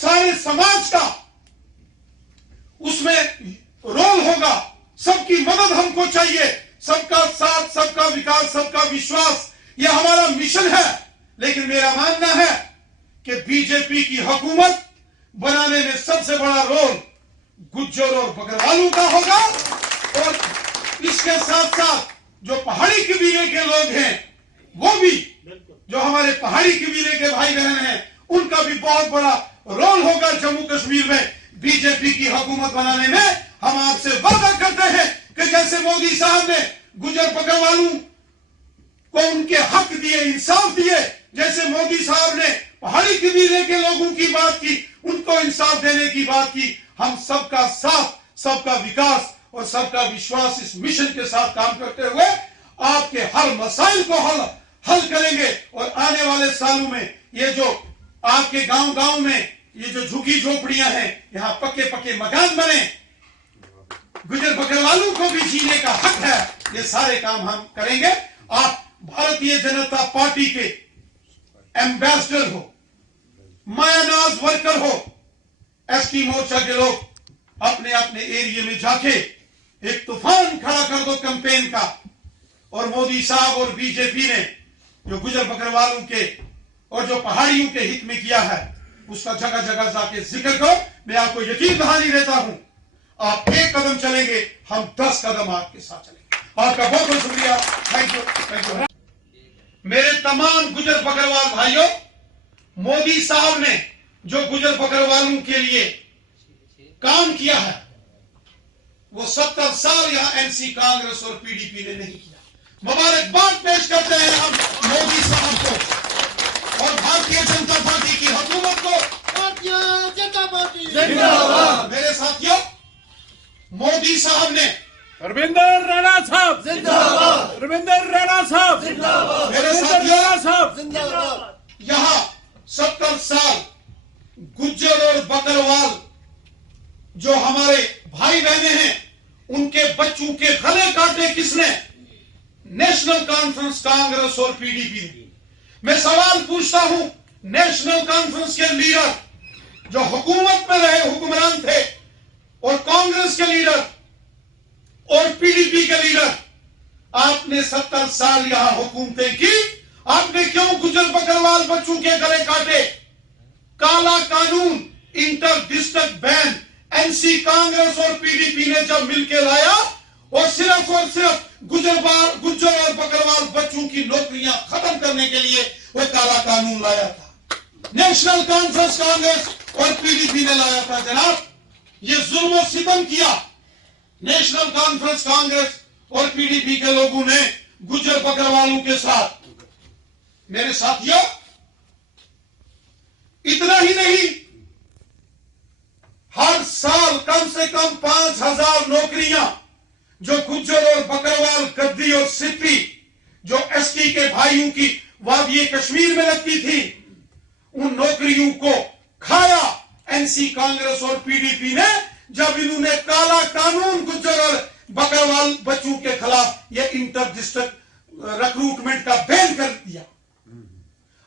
सारे समाज का उसमें रोल होगा। सबकी मदद हमको चाहिए, सबका साथ, सबका विकास, सबका विश्वास, यह हमारा मिशन है। लेकिन मेरा मानना है कि बीजेपी की हुकूमत बनाने में सबसे बड़ा रोल गुज्जर और बकरवालों का होगा, और इसके साथ साथ जो पहाड़ी कबीले के लोग हैं, वो भी, जो हमारे पहाड़ी कबीले के भाई बहन हैं, उनका भी बहुत बड़ा रोल होगा जम्मू कश्मीर में बीजेपी की हुकूमत बनाने में। हम आपसे वादा करते हैं कि जैसे मोदी साहब ने गुज्जर बकरवालों को उनके हक दिए, इंसाफ दिए, जैसे मोदी साहब ने पहाड़ी कबीले के लोगों की बात की, उनको इंसाफ देने की बात की, हम सबका साथ, सबका विकास और सबका विश्वास इस मिशन के साथ काम करते हुए आपके हर मसाइल को हल करेंगे। और आने वाले सालों में ये जो आपके गांव-गांव में ये जो झुग्गी झोपड़ियां हैं, यहां पक्के पक्के मकान बने, गुज्जर बकरवालों को भी जीने का हक है। ये सारे काम हम करेंगे। आप भारतीय जनता पार्टी के एम्बेसडर हो, मायानाज वर्कर हो, एसटी मोर्चा के लोग अपने अपने एरिया में जाके एक तूफान खड़ा कर दो कैंपेन का। और मोदी साहब और बीजेपी ने जो गुज्जर बकरवालों के और जो पहाड़ियों के हित में किया है, उसका जगह जगह जाके जिक्र करो। मैं आपको यकीन दहानी देता हूं, आप एक कदम चलेंगे, हम 10 कदम आपके साथ चलेंगे। आपका बहुत बहुत शुक्रिया। Thank you, thank you. मेरे तमाम गुज्जर बकरवाल भाइयों, मोदी साहब ने जो गुज्जर बकरवालों के लिए काम किया है, वो 70 साल यहां एनसी कांग्रेस और पीडीपी ने नहीं किया। मुबारकबाद पेश करते हैं हम मोदी साहब को और भारतीय जनता पार्टी की हुकूमत को। भारतीय जनता पार्टी जिंदाबाद। मेरे साथियों, मोदी साहब ने रविंदर राणा साहब जिंदाबाद, रविंदर राणा साहब जिंदाबाद, मेरे रविंदर साथियों, राणा साहब जिंदाबाद। यहां 70 साल गुज्जर और बकरवाल जो हमारे भाई बहने हैं, उनके बच्चों के गले काटे किसने? नेशनल कॉन्फ्रेंस कांग्रेस और पीडीपी ने। मैं सवाल पूछता हूं, नेशनल कॉन्फ्रेंस के लीडर जो हुकूमत में रहे, हुक्मरान थे, और कांग्रेस के लीडर और पीडीपी के लीडर, आपने 70 साल यहां हुकूमतें की, आपने क्यों गुज्जर बकरवाल बच्चों के गले काटे? काला कानून, inter district ban NC Congress और पीडीपी ने जब मिलकर लाया, और सिर्फ गुज्जर और बकरवाल बच्चों की नौकरियां खत्म करने के लिए वह काला कानून लाया था। नेशनल कॉन्फ्रेंस कांग्रेस और पीडीपी ने लाया था। जनाब, ये जुल्म और सितम किया नेशनल कॉन्फ्रेंस कांग्रेस और पीडीपी के लोगों ने गुज्जर बकरवालों के साथ। मेरे साथियों, इतना ही नहीं, हर साल कम से कम 5000 नौकरियां जो गुज्जर और बकरवाल, गद्दी और सिप्पी, जो एसटी के भाइयों की वादी कश्मीर में लगती थी, उन नौकरियों को खाया एनसी कांग्रेस और पीडीपी ने, जब इन्होंने काला कानून गुज्जर और बकरवाल बच्चों के खिलाफ यह इंटर डिस्ट्रिक्ट रिक्रूटमेंट का बैन कर दिया।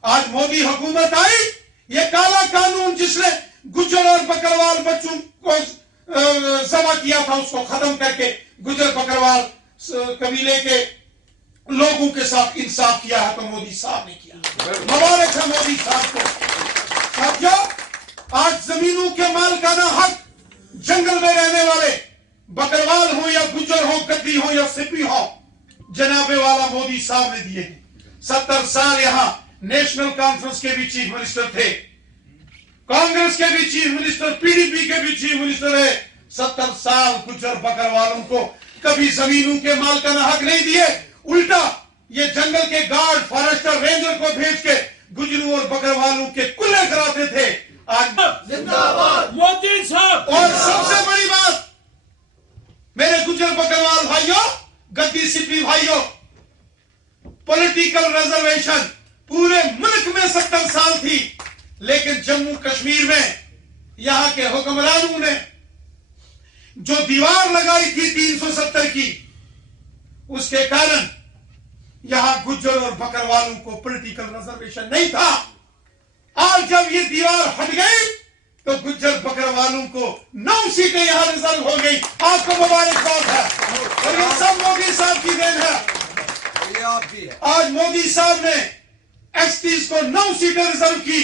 आज मोदी हुकूमत आई, यह काला कानून जिसने गुज्जर और बकरवाल बच्चों को जमा किया था, उसको खत्म करके गुज्जर बकरवाल कबीले के लोगों के साथ इंसाफ किया है, तो मोदी साहब ने किया। मुबारक है मोदी साहब को। साथियों, आज जमीनों के मालिकाना हक जंगल में रहने वाले बकरवाल हो या गुज्जर हो, गद्दी हो या सिप्पी हो, जनाबे वाला मोदी साहब ने दिए हैं। 70 साल यहां नेशनल कॉन्फ्रेंस के भी चीफ मिनिस्टर थे, कांग्रेस के भी चीफ मिनिस्टर, पीडीपी के भी चीफ मिनिस्टर है। 70 साल गुज्जर बकरवालों को कभी जमीनों के मालिकाना हक नहीं दिए, उल्टा ये जंगल के गार्ड, फॉरेस्टर, रेंजर को भेज के गुज्जरों और बकरवालों के कुल्ले कराते थे। आज जिंदाबाद मोदी साहब। और सबसे बड़ी बात, मेरे गुज्जर बकरवाल भाइयों, गद्दी सिप्पी भाइयों, पॉलिटिकल रिजर्वेशन पूरे मुल्क में 70 साल थी, लेकिन जम्मू कश्मीर में यहां के हुक्मरानों ने जो दीवार लगाई थी 370 की, उसके कारण यहां गुज्जर और बकरवालों को पॉलिटिकल रिजर्वेशन नहीं था। आज जब ये दीवार हट गई, तो गुज्जर बकरवालों को 9 सीटें यहां रिजर्व हो गई। आपको मुबारकबाद है और ये सब मोदी साहब की देन है। ये आप भी है। आज मोदी साहब ने एसटीज को 9 सीटें रिजर्व की।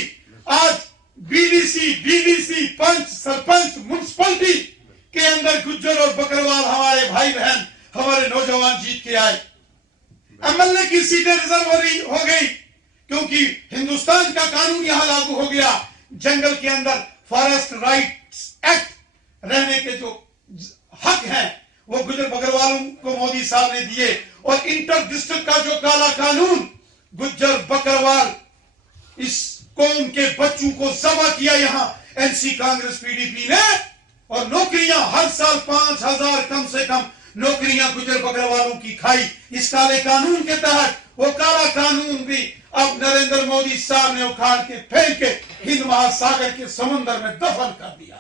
आज बीडीसी, डीडीसी, पंच, सरपंच, म्युनिसिपैलिटी के अंदर गुज्जर और बकरवाल हमारे भाई बहन, हमारे नौजवान जीत के आए। एमएलए की सीटें रिजर्व हो गई क्योंकि हिंदुस्तान का कानून यहां लागू हो गया। जंगल के अंदर फॉरेस्ट राइट्स एक्ट रहने के जो हक हैं वो गुज्जर बकरवालों को मोदी साहब ने दिए। और इंटर डिस्ट्रिक्ट का जो काला कानून, गुज्जर बकरवाल इस कौम के बच्चों को जबा किया यहां एनसी कांग्रेस पीडीपी ने। और नौकरियां हर साल 5,000 कम से कम नौकरियां गुज्जर बकरवालों की खाई इस काले कानून के तहत। वो काला कानून भी अब नरेंद्र मोदी साहब ने उखाड़ के फेंक के हिंद महासागर के समुद्र में दफन कर दिया।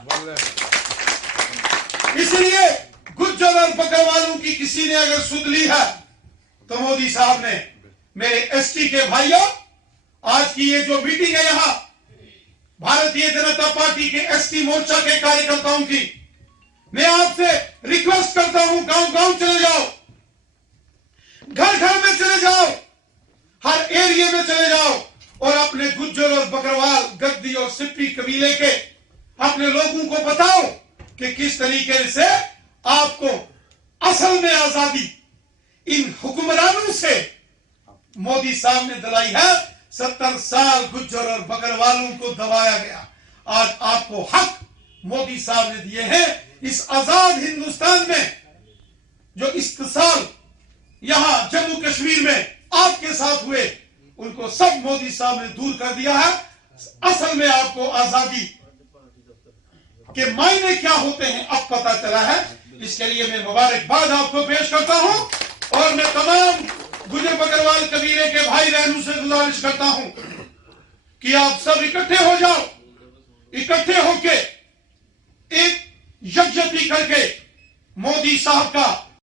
इसलिए गुज्जर और बकरवालों की किसी ने अगर सुध ली है तो मोदी साहब ने। मेरे एसटी के भाइयों, आज की ये जो मीटिंग है यहां भारतीय जनता पार्टी के एसटी मोर्चा के कार्यकर्ताओं की, मैं आपसे रिक्वेस्ट करता हूं, गांव गांव चले जाओ, घर घर में चले जाओ, हर एरिया में चले जाओ और अपने गुज्जर और बकरवाल, गद्दी और सिप्पी कबीले के अपने लोगों को बताओ कि किस तरीके से आपको असल में आजादी इन हुक्मरानों से मोदी साहब ने दिलाई है। 70 साल गुज्जर और बकरवालों को दबाया गया, आज आपको हक मोदी साहब ने दिए हैं। इस आजाद हिंदुस्तान में जो इस्तेसाल यहां जम्मू कश्मीर में आपके साथ हुए, उनको सब मोदी साहब ने दूर कर दिया है। असल में आपको आजादी के मायने क्या होते हैं अब पता चला है। इसके लिए मैं मुबारकबाद आपको पेश करता हूं और मैं तमाम गुज्जर बकरवाल कबीले के भाई बहनों से गुजारिश करता हूं कि आप सब इकट्ठे हो जाओ, इकट्ठे होके एक यकजहती करके मोदी साहब का